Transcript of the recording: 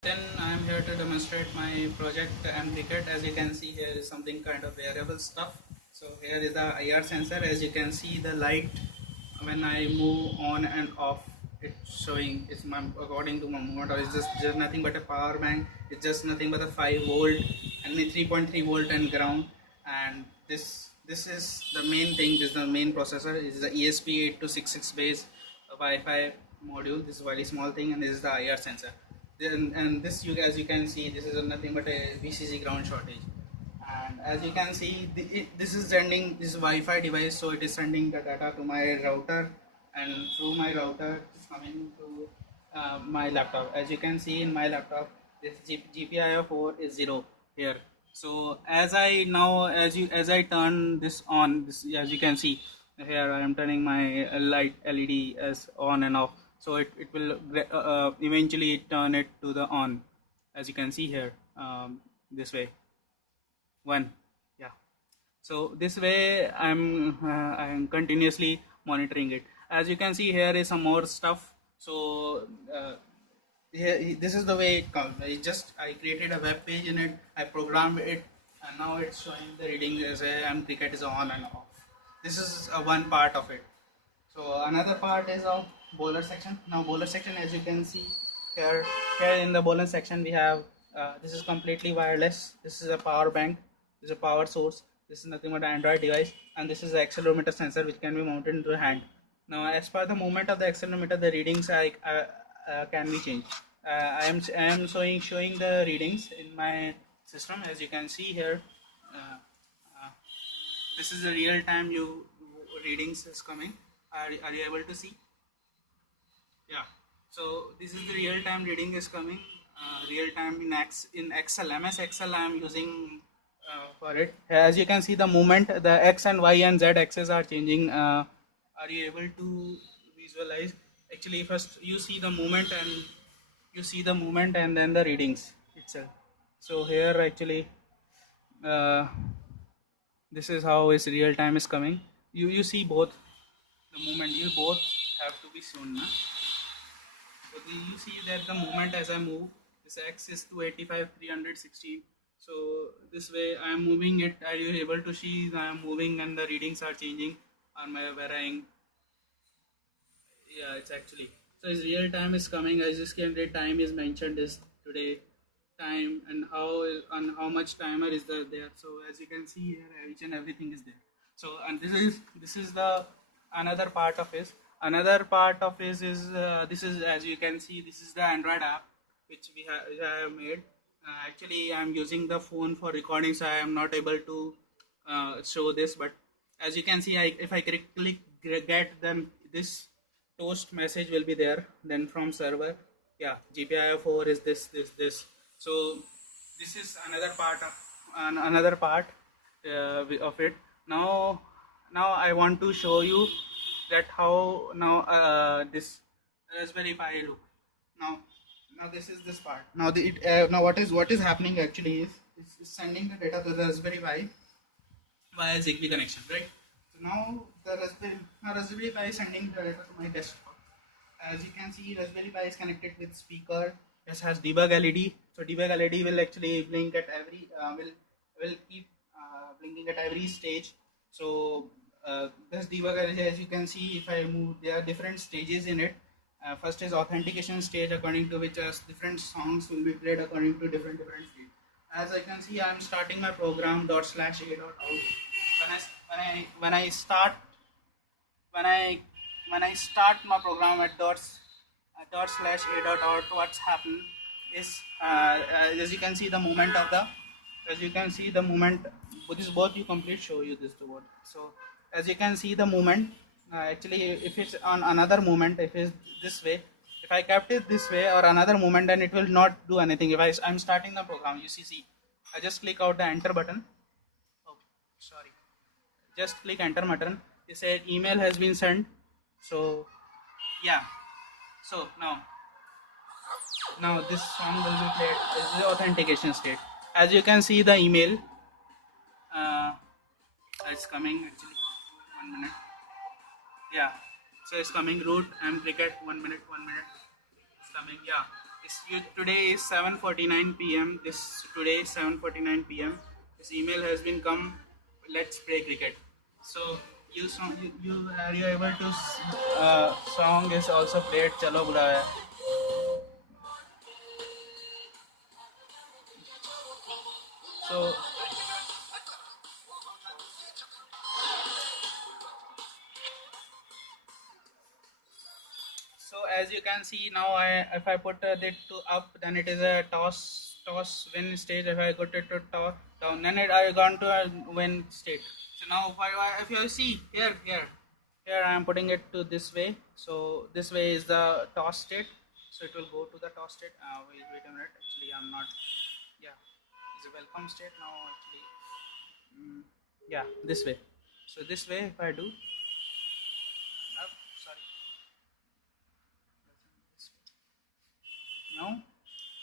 Then I am here to demonstrate my project Cricket. As you can see, here is something kind of wearable stuff. So here is the IR sensor. As you can see, the light when I move on and off, it's showing. It's my according to my movement. Or it's just nothing but a power bank. It's just nothing but a 5 volt and 3.3 volt and ground. And this is the main thing. This is the main processor. This is the ESP8266 base Wi-Fi module. This is a very small thing, and this is the IR sensor. And this, as you can see, this is nothing but a VCC ground shortage. And as you can see, this is sending this Wi-Fi device, so it is sending the data to my router, and through my router it's coming to my laptop. As you can see in my laptop, this GPIO 4 is 0 here. So as I turn this on, this, as you can see here, I am turning my light LED as on and off. So it will eventually turn it to the on, as you can see here, this way. One, yeah. So this way I'm continuously monitoring it. As you can see, here is some more stuff. So here, this is the way it comes. I created a web page in it, I programmed it, and now it's showing the reading as Cricket is on and off. This is one part of it. So another part is of bowler section. Now bowler section, as you can see here in the bowler section, we have this is completely wireless. This is a power bank. This is a power source. This is nothing but an Android device, and this is the accelerometer sensor which can be mounted into the hand. Now, as per the movement of the accelerometer, the readings can be changed. I am showing the readings in my system. As you can see here, this is the real time readings is coming. Are you able to see? Yeah. So this is the real time reading is coming. Real time in Excel, MS Excel I am using for it. As you can see, the movement, the X and Y and Z axes are changing. Are you able to visualize? Actually, first you see the movement and then the readings itself. So here actually, this is how is real time is coming. You see both the movement. You both have to be shown. Na? So you see that the movement as I move, this X is 285, 316. So this way I am moving it. Are you able to see I am moving and the readings are changing on my varying? Yeah, it's actually. So his real time is coming. As this candidate time is mentioned is today time and how much timer is there. So as you can see here, each and everything is there. So and this is the another part of his. Another part of his is this is, as you can see, this is the Android app which I have made. Actually, I am using the phone for recording, so I am not able to show this. But as you can see, if I click get, then this toast message will be there. Then from server, yeah, GPIO 4 is this. So this is another part of it. Now I want to show you that how now this Raspberry Pi look. Now this is this part. Now what is happening actually is it's sending the data to the Raspberry Pi via Zigbee connection, right? So now the Raspberry Pi is sending the data to my desktop. As you can see, Raspberry Pi is connected with speaker. This has debug LED. So debug LED will actually blink at every will keep blinking at every stage. So this debug LED, as you can see, if I move, there are different stages in it. First is authentication stage, according to which different songs will be played according to different stages. As I can see, I am starting my program ./a.out. When I start my program at ./a.out, what's happened is as you can see the movement of the this both you complete show you this board. So as you can see the movement, actually if it's on another movement, if it's this way, if I kept it this way or another movement, then it will not do anything. If I'm starting the program, you see I just click out the enter button. Oh, sorry. Just click enter button. It said email has been sent. So yeah. So now this song will be played. This is the authentication state. As you can see the email, it's coming actually. 1 minute. Yeah. So it's coming root and cricket. 1 minute. It's coming. Yeah. Today is 7:49 p.m. Today is 7:49 p.m. This email has been come. Let's play cricket. So are you able to song is also played. Chalo bula hai. So as you can see now, if I put it to up, then it is a toss win stage. If I put it to down, then I gone to a win state. So now if you see here I am putting it to this way. So this way is the toss state. So it will go to the toss state. Wait a minute. Actually, I'm not. Yeah, it's a welcome state now. Actually, yeah, this way. So this way, if I do, sorry. Now